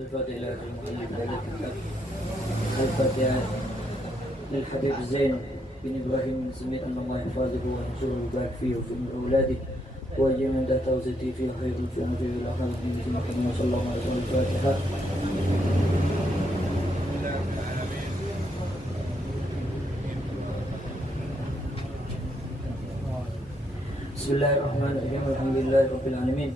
الفاتحة إلى المؤلف هذا الكتاب الفاتحة للحبيب زين بن إبراهيم بن سميت أن الله يحفظه وينصره ويبارك فيه وفي أولاده وجميع من دعته وزيته فيه خير في أمره إلى آخر من محمد صلى الله عليه وسلم. الفاتحة. بسم الله الرحمن الرحيم. الحمد لله رب العالمين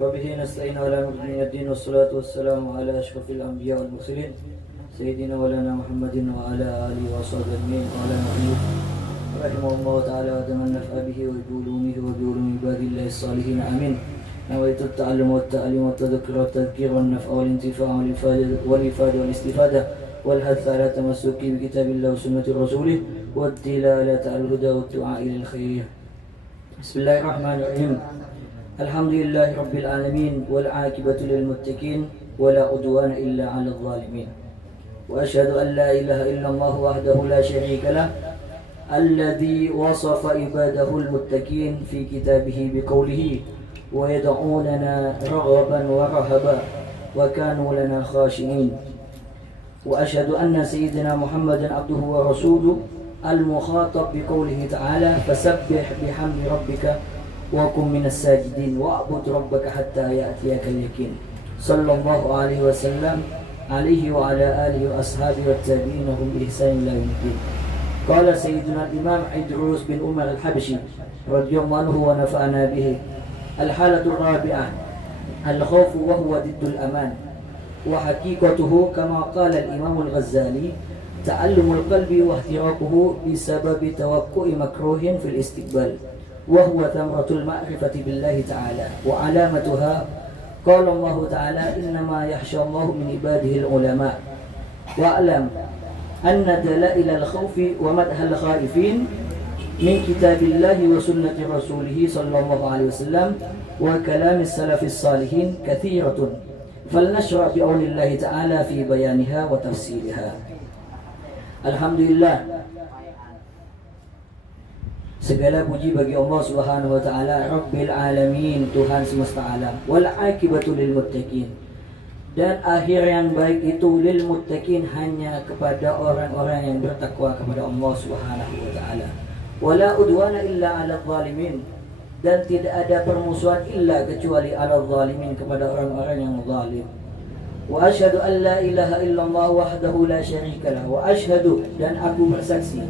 وبه نستعين على أمر الدين والصلاة والسلام على أشرف الأنبياء والمرسلين سيدنا مولانا محمد وعلى آله وصحبه أجمعين وعلى نبيه رحمه الله تعالى وتمنى نفع به وبعلومه وبعلوم عباد الله الصالحين آمين. نويت التعلم والتعليم والتذكر والتذكير والنفع والانتفاع والإفادة والاستفادة والحث على التمسك بكتاب الله وسنة رسوله والدلالة على الهدى والدعاء إلى الخير. بسم الله الرحمن الرحيم. الحمد لله رب العالمين والعاقبة للمتقين ولا عدوان إلا على الظالمين. وأشهد أن لا إله إلا الله وحده لا شريك له الذي وصف عباده المتقين في كتابه بقوله ويدعوننا رغبا ورهبا وكانوا لنا خاشعين. وأشهد أن سيدنا محمد عبده ورسوله المخاطب بقوله تعالى فسبح بحمد ربك وكن من الساجدين واعبد ربك حتى يأتيك اليقين. صلى الله عليه وسلم عليه وعلى آله وأصحابه والتابعين هم بإحسان إلى يوم الدين. قال سيدنا الإمام عيدروس بن عمر الحبشي رضي الله عنه ونفعنا به: الحالة الرابعة الخوف وهو ضد الأمان، وحقيقته كما قال الإمام الغزالي تعلم القلب واحتراقه بسبب توقع مكروه في الاستقبال، وهو ثمرة المعرفة بالله تعالى وعلامتها قال الله تعالى إنما يخشى الله من عباده العلماء. واعلم أن دلائل الخوف ومدح الخائفين من كتاب الله وسنة رسوله صلى الله عليه وسلم وكلام السلف الصالحين كثيرة، فلنشرع بعون الله تعالى في بيانها وتفسيرها. Alhamdulillah, segala puji bagi Allah Subhanahu wa taala Rabbil alamin, Tuhan semesta alam. Wal aqibatu lil muttaqin, dan akhir yang baik itu lil muttaqin, hanya kepada orang-orang yang bertakwa kepada Allah Subhanahu wa taala. Wala udwana illa 'alal zalimin, dan tidak ada permusuhan illa kecuali 'alal zalimin, kepada orang-orang yang zalim. Wa asyhadu an la ilaha illallah wahdahu la syarika lah, wa asyhadu, dan aku bersaksi,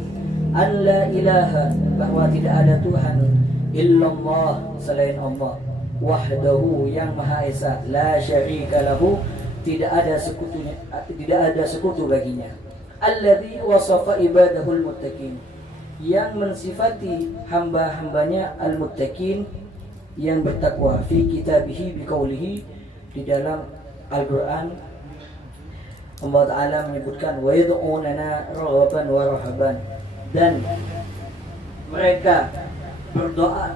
an la ilaha, bahwa tidak ada Tuhan, illallah, selain Allah, wahdahu, yang maha esa, la syarika lahu, tidak ada sekutunya, tidak ada sekutu baginya, alladzi wasafa ibadahul muttaqin, yang mensifati hamba-hambanya al-muttaqin, yang bertakwa, fi kitabihi biqaulihi, di dalam Al-Quran Allah Ta'ala menyebutkan wa yad'unana raghaban wa rahaban, dan mereka berdoa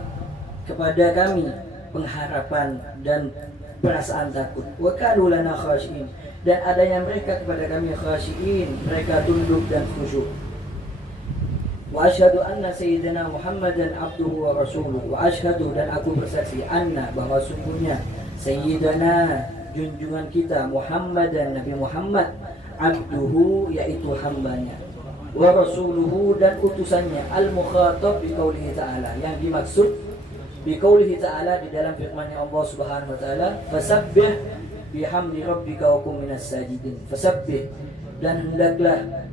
kepada kami pengharapan dan perasaan takut. Wa kanu lana khashiin, dan adanya mereka kepada kami khashiin, mereka tunduk dan khusyuk. Wa asyhadu anna sayyidina Muhammadan abduhu wa rasuluhu, wa asyhadu, dan aku bersaksi, anna, bahwa sungguhnya sayyidana, junjungan kita, Muhammad, dan Nabi Muhammad, abduhu, yaitu hambanya, wa rasuluhu, dan utusannya, al-mukhatab biqaulihi ta'ala, yang dimaksud biqaulihi ta'ala di dalam firman-Nya Allah Subhanahu wa taala, fasabbih bihamdi rabbika wa kum minas sajidin. Fasabbih, dan hendaklah,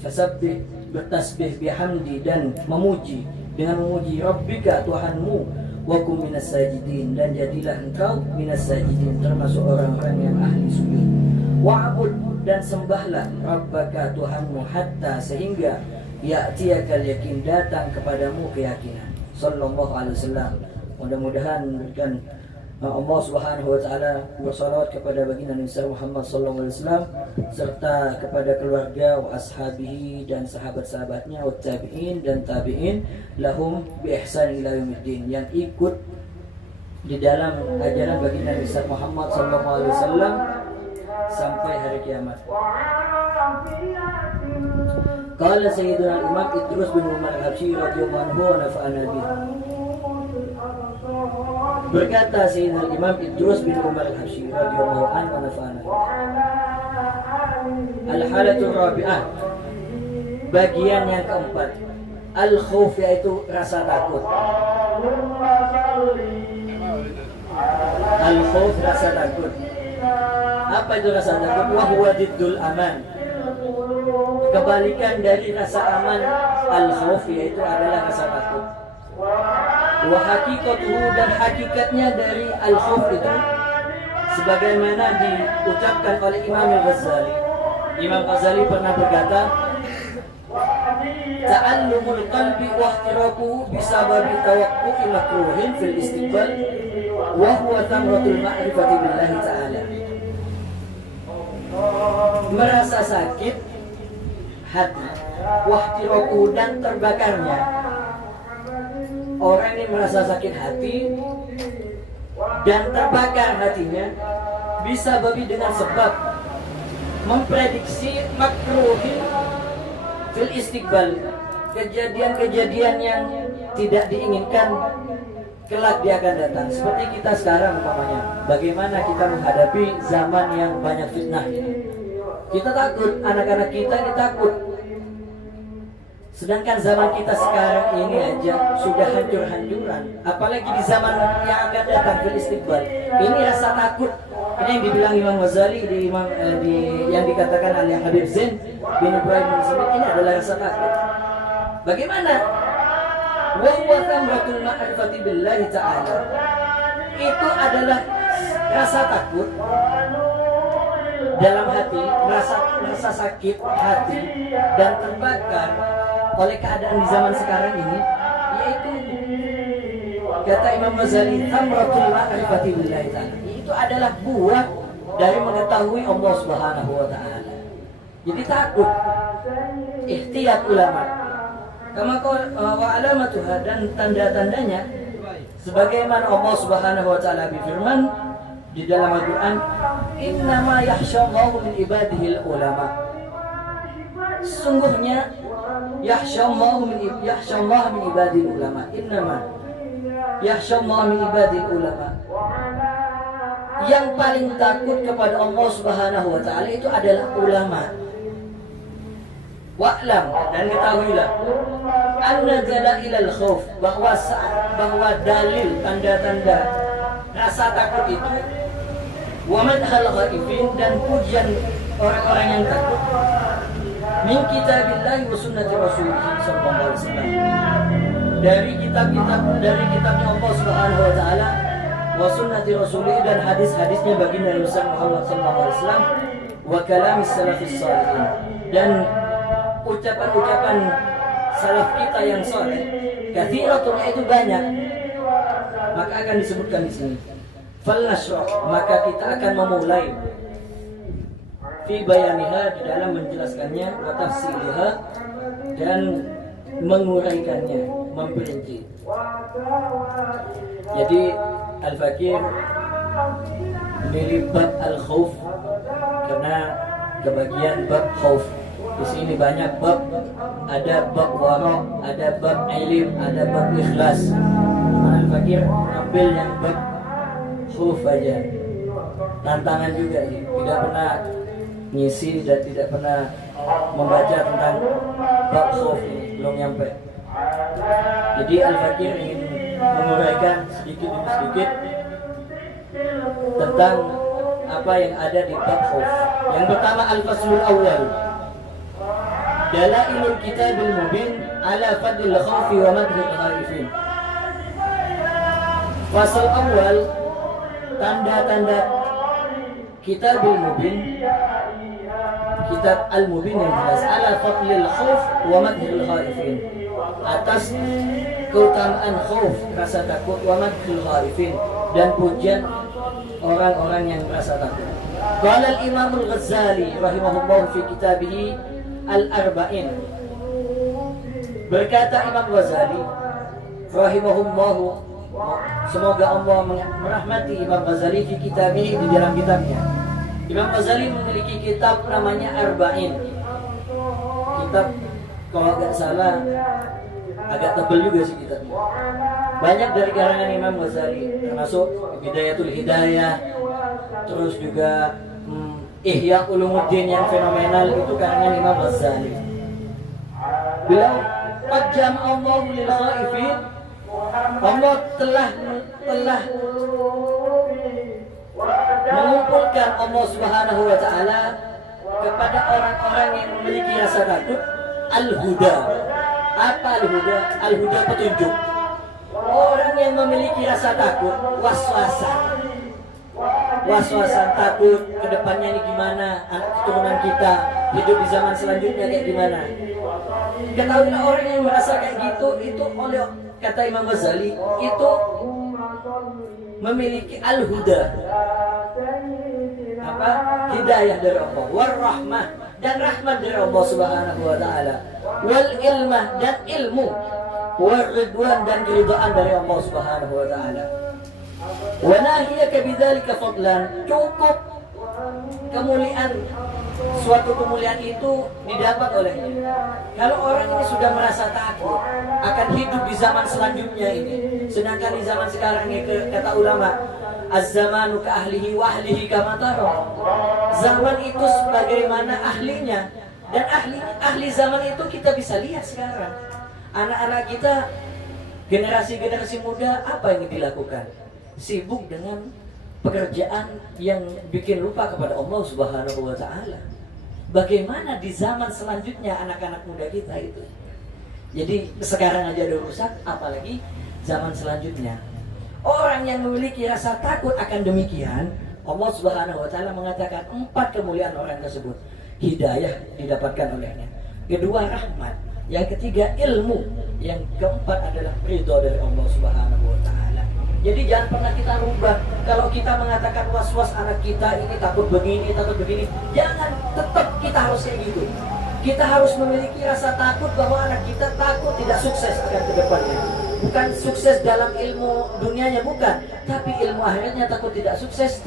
fasabbih, bertasbih, bihamdi, dan memuji, dengan memuji, rabbika, Tuhanmu, wa kum minas sajidin, dan jadilah engkau minas sajidin, termasuk orang-orang yang ahli sujud. Wa'bud, dan sembahlah, rabbaka, Tuhanmu, hatta, sehingga, ya'tiyakal yakin, datang kepadamu keyakinan. Sallallahu alaihi wasallam. Mudah-mudahan memberikan Allah Subhanahu wa taala bersalawat kepada baginda Nabi Muhammad sallallahu alaihi wasallam, serta kepada keluarga, wa ashabihi, dan sahabat-sahabatnya, wa tabi'in, dan tabi'in lahum bi ihsan ila yaumiddin, yang ikut di dalam ajaran baginda Nabi Muhammad sallallahu alaihi wasallam sampai hari kiamat. Qala sayyiduna Imam Idrus bin Umar al-Habsyi radhiyallahu anhu wa nafa'ana bihi. Berkata Sayyidina Imam Idrus bin Umar al-Habsyi radhiyallahu anhu wa nafa'ana. Al-halatul rabi'ah, bagian yang keempat, al-khauf, yaitu rasa takut. Al-khauf, rasa takut. Apa itu rasa takut? Wa huwa diddul aman. Kebalikan dari rasa aman, al-khauf, yaitu adalah rasa takut. Wa haqiqatuhu, dan hakikatnya dari al-khauf itu sebagaimana diucapkan oleh Imam Al-Ghazali. Imam Ghazali pernah berkata, ta'allumul qalbi wa ihtiraquhu bisababi tawaqqu'i makruhin fil istiqbal wa huwa thamratul ma'rifati billahi ta'ala. Merasa sakit hati, wa ihtiraquhu, dan terbakarnya. Orang ini merasa sakit hati dan terbakar hatinya bisa babi dengan sebab memprediksi makruhin fil istiqbal, kejadian-kejadian yang tidak diinginkan kelak dia akan datang. Seperti kita sekarang umpamanya, bagaimana kita menghadapi zaman yang banyak fitnah ini. Kita takut, anak-anak kita ini takut. Sedangkan zaman kita sekarang ini aja sudah hancur-hancuran, apalagi di zaman yang akan datang fil istiqbal. Ini rasa takut. Ini yang dibilang Imam Ghazali yang dikatakan oleh Habib Zain bin Ibrahim bin Smith, ini adalah rasa takut. Bagaimana? Wa huwa thamratul ma'rifati billahi ta'ala. Itu adalah rasa takut dalam hati, merasa sakit hati dan terbakar oleh keadaan di zaman sekarang ini, yaitu kata Imam Ghazali, thamratul ma'rifati billahi ta'ala, itu adalah buah dari mengetahui Allah Subhanahu wa ta'ala. Jadi takut, ihtiyat ulama. Kama wa alamatuha, dan tanda-tandanya sebagaimana Allah Subhanahu wa ta'ala berfirman di dalam Al-Qur'an, innama yakhshallahu min ibadihi ulama. Sungguhnya yakhshallahu min ibadihi ulama. Innama yakhshallahu min ibadihi ulama. Yang paling takut kepada Allah Subhanahu wa ta'ala itu adalah ulama. Wa'lam, dan ketahuilah, anna dalailal khauf, bahwa dalil, tanda-tanda rasa takut itu, wa madhal ghaifin, dan pujian orang-orang yang takut, min kitabillahi wa sunnati rasulih sallallahu alaihi wasallam, dari kitabnya Allah Subhanahu wa ta'ala, wa sunnati rasulih, dan hadis-hadisnya baginda Nabi Muhammad sallallahu alaihi wasallam, wa kalamis salafis salihin, dan ucapan-ucapan salaf kita yang saleh. Kathiratun, itu banyak, maka akan disebutkan di sini. Fal nashrah, maka kita akan memulai fi bayaniha, di dalam menjelaskannya, wa tafsiliha, dan menguraikannya, memperinci. Jadi Al-Fakir memilih bab al-khauf karena kebagian bab khauf. Di sini banyak bab, ada bab wara', ada bab ilim, ada bab ikhlas. Al-Fakir ambil yang bab khauf aja. Tantangan juga sih, tidak pernah ngisi dan tidak pernah membaca tentang bab khauf ini, belum nyampe. Jadi Al-Fakir ingin menguraikan sedikit demi sedikit tentang apa yang ada di bab khauf. Yang pertama, al-faslul awal, dalailul kitabil mubin ala fadlil khawfi wa madhil khaifin. Fasal awal, tanda-tanda kitabil mubin, kitab al-mubin yang jelas, ala fadlil khawf wa madhil khaifin, atas keutamaan khauf, rasa takut, wa madhil khaifin, dan pujian orang-orang yang merasa takut. Qala al-Imam Al-Ghazali rahimahullah fi kitabih Al-Arba'in. Berkata Imam Ghazali rahimahullah, semoga Allah merahmati Imam Ghazali, fi kitabih, di dalam kitabnya. Imam Ghazali memiliki kitab namanya Arba'in. Kitab, kalau tidak salah, agak tebal juga sih kitabnya. Banyak dari karangan Imam Ghazali, termasuk Bidayatul Hidayah, terus juga Ihya Ulumuddin yang fenomenal itu karangan Imam Ghazali. Beliau qad jama'allahu lil ghaifin, Allah telah mengumpulkan Allah Subhanahu wa taala kepada orang-orang yang memiliki rasa takut al-huda. Apa al-huda? Al-huda petunjuk. Orang yang memiliki rasa takut, waswasan takut ke depannya ini gimana, anak keturunan kita hidup di zaman selanjutnya kayak gimana. Ketahuilah orang yang merasa kayak gitu itu oleh kata Imam Ghazali itu memiliki al-huda. Apa? Hidayah dari Allah, warahmah dan rahmat dari Allah Subhanahu wa taala, wal ilmah dan ilmu, wal ridwan dan keridhaan dari Allah Subhanahu wa taala. Wa nahiyaka bidzalika fadlan, cukup kemuliaan, suatu kemuliaan itu didapat olehnya. Kalau orang ini sudah merasa takut akan hidup di zaman selanjutnya ini, sedangkan di zaman sekarang ini kata ulama, az-zamanu ka ahlihi wa ahlihi kama tara. Zaman itu sebagaimana ahlinya, dan ahli zaman itu kita bisa lihat sekarang. Anak-anak kita, generasi muda, apa yang dilakukan? Sibuk dengan pekerjaan yang bikin lupa kepada Allah Subhanahu wa taala. Bagaimana di zaman selanjutnya anak-anak muda kita itu? Jadi sekarang aja udah rusak, apalagi zaman selanjutnya. Orang yang memiliki rasa takut akan demikian, Allah Subhanahu wa taala mengatakan 4 kemuliaan orang tersebut. Hidayah didapatkan olehnya. Kedua, rahmat. Yang ketiga, ilmu. Yang keempat adalah ridho dari Allah Subhanahu wa taala. Jadi jangan pernah kita rubah. Kalau kita mengatakan was-was anak kita ini takut begini, jangan, tetap kita harus kayak gitu. Kita harus memiliki rasa takut bahwa anak kita takut tidak sukses akan ke depannya. Bukan sukses dalam ilmu dunianya, bukan, tapi ilmu akhirnya takut tidak sukses,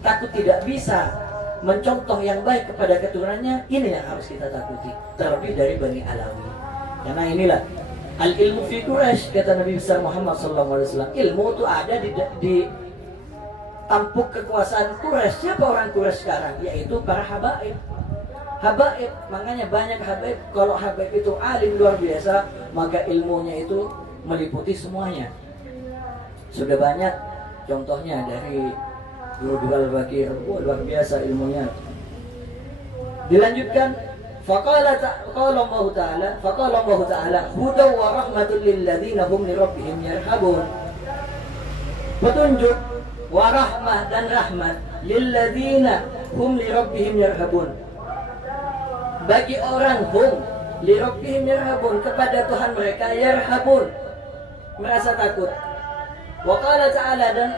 takut tidak bisa mencontoh yang baik kepada keturunannya. Ini yang harus kita takuti, terlebih dari Bani Alawi. Karena inilah al-ilmu fi Quraisy, kata Nabi besar Muhammad SAW. Ilmu itu ada di tampuk kekuasaan Quraisy. Siapa orang Quraisy sekarang? Yaitu para habaib. Habaib, makanya banyak habaib. Kalau habaib itu alim luar biasa, maka ilmunya itu meliputi semuanya. Sudah banyak contohnya dari Guru Al-Bakir, luar biasa ilmunya. Dilanjutkan, faqala Allah Ta'ala hudaw wa rahmatul lil ladzina hum li rabbihim yarhabun. Petunjuk wa rahmah dan rahmat lil ladzina hum li rabbihim yarhabun, bagi orang hum li rabbihim yarhabun, kepada Tuhan mereka yarhabun, merasa takut. Wa qala ta'ala, dan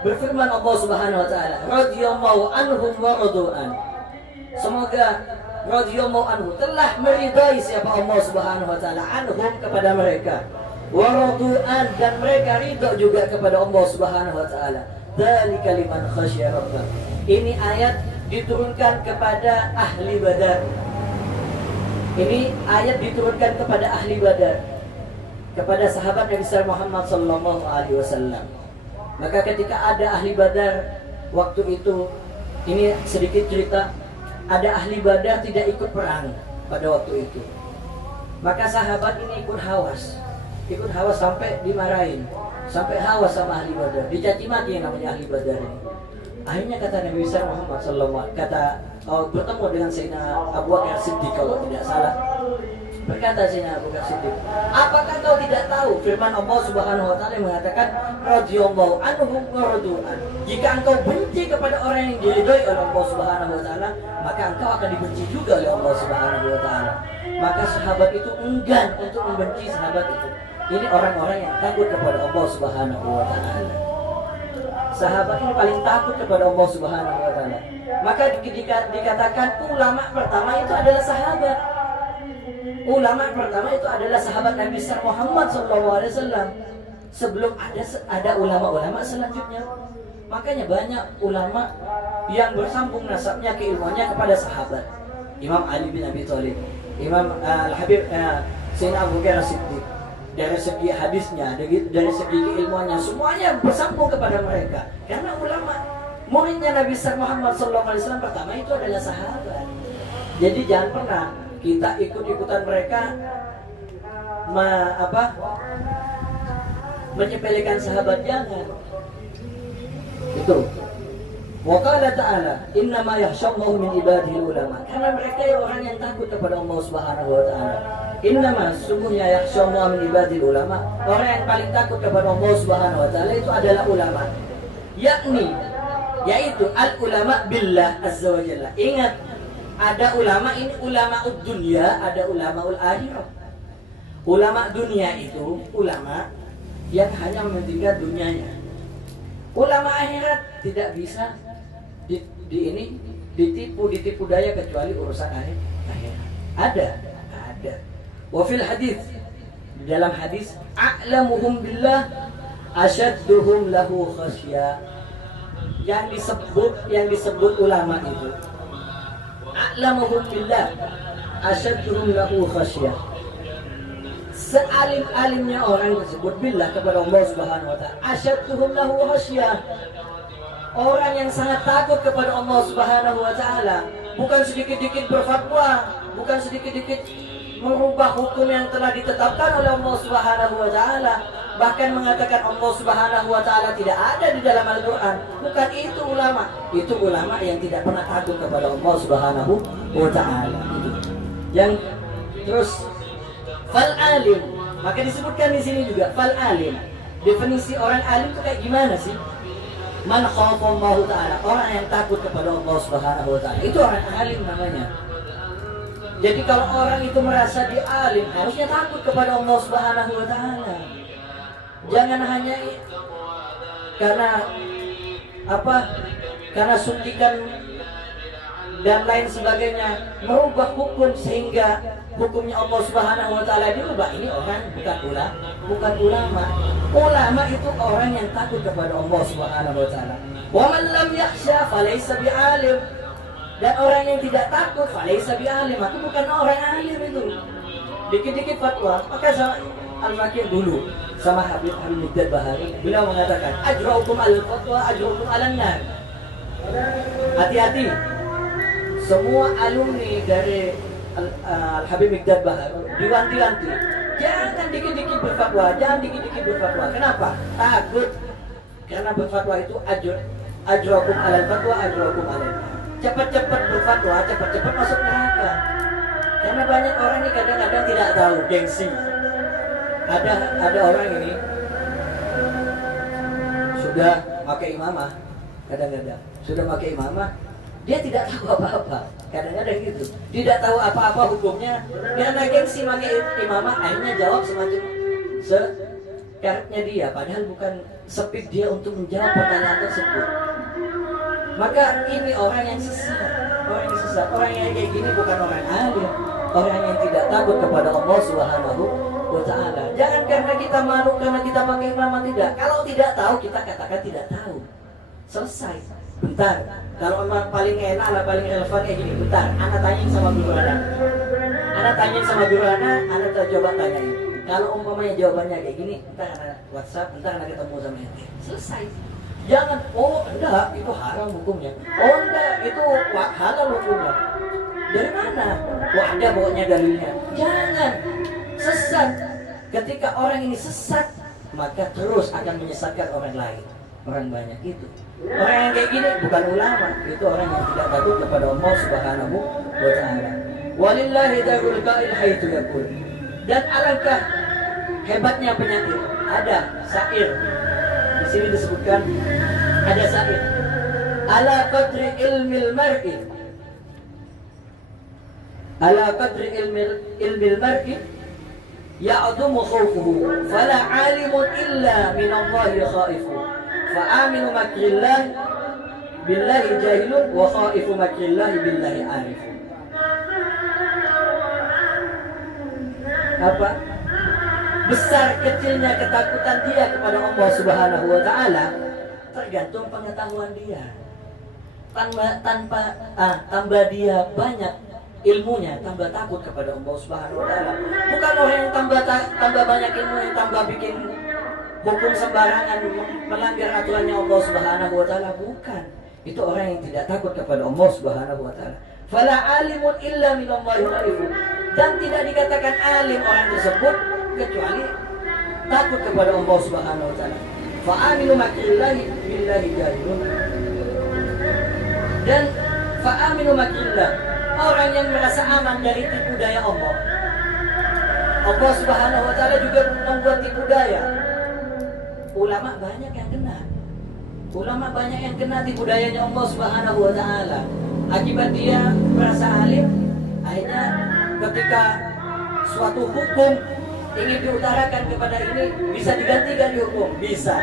berfirman Allah Subhanahu wa taala, radhiyallahu anhum wa radu'an. Semoga radhiyallahu anhu telah meridai siapa Allah Subhanahu wa taala, anhum kepada mereka, wa radu'an dan mereka ridha juga kepada Allah Subhanahu wa taala. Dzalika liman khasyya rabbah. Ini ayat diturunkan kepada ahli Badar. Ini ayat diturunkan kepada ahli Badar, kepada sahabat Nabi Muhammad sallallahu alaihi wasallam. Maka ketika ada ahli Badar waktu itu, ini sedikit cerita, ada ahli Badar tidak ikut perang pada waktu itu. Maka sahabat ini ikut hawas sampai dimarahin, sampai hawas sama ahli Badar, dicaci maki yang namanya ahli Badar ini. Akhirnya kata Nabi Muhammad sallallahu alaihi wasallam, bertemu dengan Sayyidina Abu Bakar Siddiq kalau tidak salah. Berkata Sayyidina Abu Bakar Siddiq, apakah kau tidak tahu firman Allah Subhanahu wa taala yang mengatakan radhiyallahu anhum wa radu'an. Jika engkau benci kepada orang yang diridhai oleh Allah Subhanahu wa taala, maka engkau akan dibenci juga oleh Allah Subhanahu wa taala. Maka sahabat itu enggan untuk membenci sahabat itu. Ini orang-orang yang takut kepada Allah Subhanahu wa taala. Sahabat ini paling takut kepada Allah Subhanahu wa taala. Maka dikatakan ulama pertama itu adalah sahabat. Ulama pertama itu adalah sahabat Nabi Muhammad SAW. Sebelum ada ulama-ulama selanjutnya. Makanya banyak ulama yang bersambung nasabnya keilmuannya kepada sahabat. Imam Ali bin Abi Thalib, Imam Al-Habib Sayyidina Abu Bakar Siddiq. Dari segi hadisnya, dari segi keilmuannya, semuanya bersambung kepada mereka. Karena ulama, muridnya Nabi Muhammad SAW pertama itu adalah sahabat. Jadi jangan pernah kita ikut-ikutan mereka menyepelekan sahabat, jangan. Itu. Wa qala ta'ala, innama yakhshallaha min ibadihi ulama. Karena mereka orang yang takut kepada Allah Subhanahu wa taala. Innama sungguhnya yakhshallaha min ibadihi ulama. Orang yang paling takut kepada Allah Subhanahu wa taala itu adalah ulama. Yaitu al ulama billah azza wa jalla. Ingat, ada ulama ini ulamaud dunya, ada ulamaul akhirah. Ulama dunia itu ulama yang hanya mementingkan dunianya. Ulama akhirat tidak bisa ditipu daya kecuali urusan akhirat. Ada. Wa fil hadis, di dalam hadis, a'lamuhum billah asyadduhum lahu khasyah. Yang disebut ulama itu a'lamuhum billah asyadduhum lahu khasyah. Sealim-alimnya orang tersebut billah kepada Allah Subhanahu wa taala, asyadduhum lahu khasyah. Orang yang sangat takut kepada Allah Subhanahu wa taala, bukan sedikit-sedikit berfatwa, bukan sedikit-sedikit merubah hukum yang telah ditetapkan oleh Allah Subhanahu wa taala, bahkan mengatakan Allah Subhanahu wa taala tidak ada di dalam Al-Qur'an. Bukan itu ulama. Itu ulama yang tidak pernah takut kepada Allah Subhanahu wa taala. Yang terus fal alim, maka disebutkan di sini juga fal alim. Definisi orang alim itu kayak gimana sih? Man khafallahu ta'ala, orang yang takut kepada Allah Subhanahu wa taala. Itu orang alim namanya. Jadi kalau orang itu merasa dia alim, harusnya takut kepada Allah Subhanahu wa taala. Jangan hanya karena suntikan dan lain sebagainya merubah hukum sehingga hukumnya Allah Subhanahu wa taala dirubah. Ini orang bukan ulama. Ulama itu orang yang takut kepada Allah Subhanahu wa taala. Wa man lam yakhsha falaysa bi'alim. Dan orang yang tidak takut falaysa bi'alim, itu bukan orang alim itu. Dikit-dikit fatwa, maka Al-Fakir dulu sama Habib Mikdad Bahari, beliau mengatakan ajraukum al-fatwa ajraukum alan-nar. Hati-hati. Semua alumni dari Al-Habib Mikdad Bahari diwanti-wanti, jangan dikit-dikit berfatwa, Kenapa? Takut. Karena berfatwa itu ajraukum alal-fatwa ajraukum alan-nar. Cepat-cepat berfatwa, cepat-cepat masuk neraka. Karena banyak orang ini kadang-kadang tidak tahu, gengsi. Ada orang ini sudah pakai imamah, kadang-kadang sudah pakai imamah, dia tidak tahu apa-apa. Kadang-kadang gitu, tidak tahu apa-apa hukumnya. Karena gengsi pakai imamah, akhirnya jawab semacam sekaretnya dia, padahal bukan speak dia untuk menjawab pertanyaan tersebut. Maka ini orang yang sesat. Orang yang kayak gini bukan orang alim, orang yang tidak takut kepada Allah Subhanahu wa taala. Jangan karena kita malu karena kita pakai imamah, tidak. Kalau tidak tahu kita katakan tidak tahu. Selesai. Bentar. Kalau memang paling enak lah, paling relevan kayak gini. Bentar, anak tanyain sama guru anak. Anak coba tanyain. Kalau umpamanya jawabannya kayak gini, entar anak WhatsApp, entar anak ketemu sama ente. Selesai. Jangan, oh enggak, itu haram hukumnya. Oh enggak, itu halal hukumnya. Dari mana? Wah ada pokoknya dalilnya. Jangan. Sesat. Ketika orang ini sesat, maka terus akan menyesatkan orang lain. Orang banyak itu. Orang yang kayak gini bukan ulama. Itu orang yang tidak takut kepada Allah Subhanahu wa ta'ala. Walillahi darul qa'il haitsu yaqul. Dan alangkah hebatnya penyakit. Ada syair. Di sini disebutkan ada syair. Ala qadri ilmil mar'i. Ala qadri ilmil mar'i ya'dumu khawfuhu fala 'alimun illa min Allahi khaifu. Fa aminu makrillah billahi jahilun wa khaifu makrillah billahi arifun. Apa? Besar kecilnya ketakutan dia kepada Allah Subhanahu wa taala tergantung pengetahuan dia. Tambah dia banyak ilmunya, tambah takut kepada Allah Subhanahu wa taala. Bukan orang yang tambah banyak ilmu yang tambah bikin hukum sembarangan, melanggar aturannya Allah Subhanahu wa taala, bukan. Itu orang yang tidak takut kepada Allah Subhanahu wa taala. Fala alimun illa minallahi ghaibun. Dan tidak dikatakan alim orang tersebut kecuali takut kepada Allah Subhanahu wa taala. Fa aminu makrillahi billahi jahilun. Dan fa aminu makrillah, orang yang merasa aman dari tipu daya Allah. Allah Subhanahu wa taala juga membuat tipu daya. Ulama banyak yang kena. Ulama banyak yang kena tipu dayanya Allah Subhanahu wa taala. Akibat dia merasa alim, akhirnya ketika suatu hukum ingin diutarakan kepada ini, bisa digantikan hukum, bisa.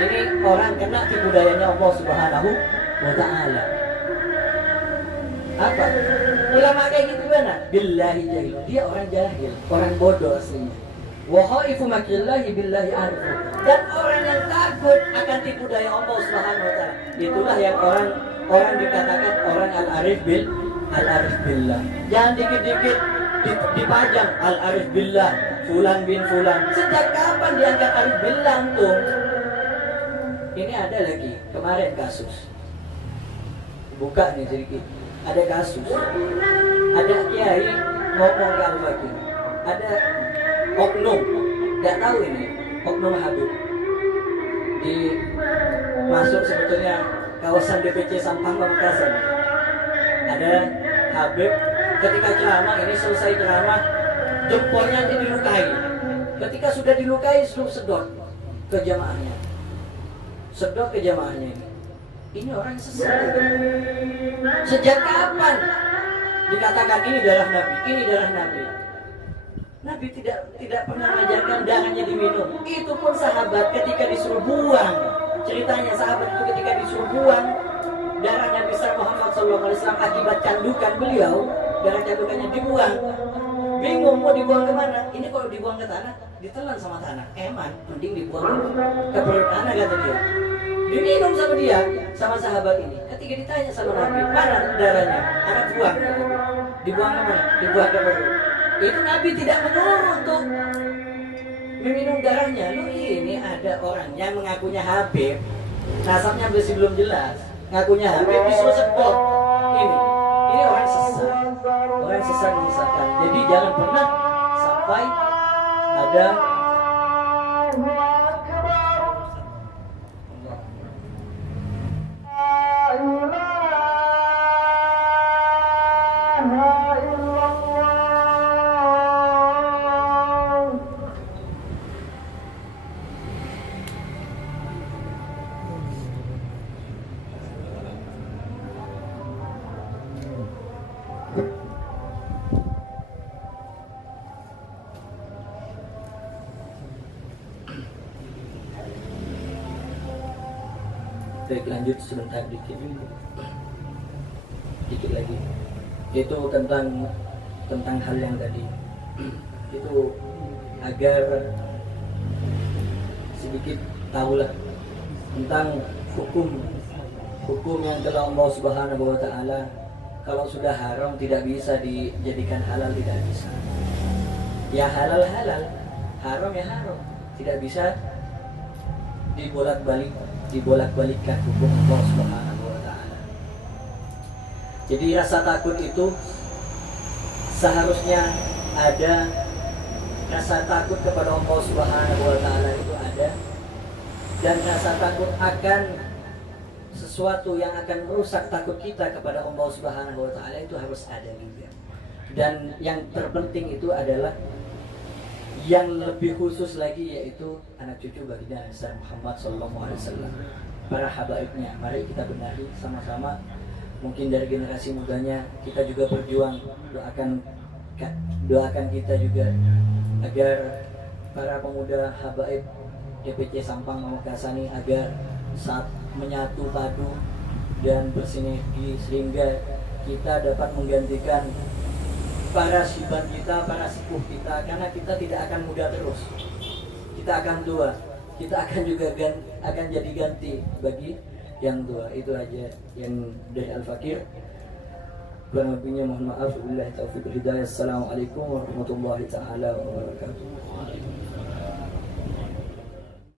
Ini orang kena tipu dayanya Allah Subhanahu wa taala. Apa? Ulama kayak gitu mana? Billahi jahil. Dia orang jahil, orang bodoh aslinya. Wa khaifu makrillahi billahi arifu. Dan orang yang takut akan tipu daya Allah Subhanahu wa taala, itulah yang orang dikatakan orang al-arif billah. Jangan dikit-dikit dipajang al-arif billah, fulan bin fulan. Sejak kapan diangkat arif billah tuh? Ini ada lagi kemarin kasus. Buka nih sedikit. Ada kasus. Ada kiai ngomong ke Al-Fakir. Ada oknum, nggak tahu ini oknum Habib di masuk sebetulnya kawasan DPC Sampang Pamekasan. Ada Habib ketika ceramah ini selesai ceramah, jempolnya dilukai. Ketika sudah dilukai, suruh sedot ke jamaahnya. Sedot ke jamaahnya ini. Ini orang sesat. Sejak kapan dikatakan ini darah Nabi, ini darah Nabi? Nabi tidak pernah mengajarkan darahnya diminum. Itu pun sahabat ketika disuruh buang. Ceritanya sahabat itu ketika disuruh buang darah Nabi Muhammad SAW akibat candukan beliau, darah candukannya dibuang. Bingung mau dibuang kemana? Ini kalau dibuang ke tanah, ditelan sama tanah. Eman, mending dibuang ke perut tanah, kata dia. Diminum sama dia, sama sahabat ini. Ketika ditanya sama Nabi, mana darahnya? Anak buang. Dibuang ke mana? Dibuang ke perut. Itu Nabi tidak menyuruh untuk meminum darahnya. Loh, ini ada orang yang mengakunya Habib, nasabnya masih belum jelas, ngakunya Habib disuruh sedot. Ini orang sesat. Orang sesat menyesatkan. Jadi jangan pernah sampai ada baik, lanjut sebentar dikit lagi. Itu tentang hal yang tadi. Itu agar sedikit tahulah tentang hukum yang telah Allah Subhanahu wa taala. Kalau sudah haram tidak bisa dijadikan halal, tidak bisa. Ya halal, haram ya haram. Tidak bisa dibolak-balikkan hukum Allah Subhanahu wa taala. Jadi rasa takut itu seharusnya ada. Rasa takut kepada Allah Subhanahu wa taala itu ada, dan rasa takut akan sesuatu yang akan merusak takut kita kepada Allah Subhanahu wa taala itu harus ada juga. Dan yang terpenting itu adalah yang lebih khusus lagi, yaitu anak cucu baginda Nabi Muhammad SAW, para habaibnya. Mari kita benahi sama-sama. Mungkin dari generasi mudanya kita juga berjuang, doakan kita juga agar para pemuda habaib DPC Sampang Pamekasan ini agar saat menyatu padu dan bersinergi sehingga kita dapat menggantikan para siban kita, para sepuh kita, karena kita tidak akan muda terus. Kita akan tua. Kita akan juga akan jadi ganti bagi yang tua. Itu aja yang dari Al-Fakir. Kurang lebihnya mohon maaf. Wabillahi taufiq wal hidayah. Assalamualaikum warahmatullahi taala wabarakatuh.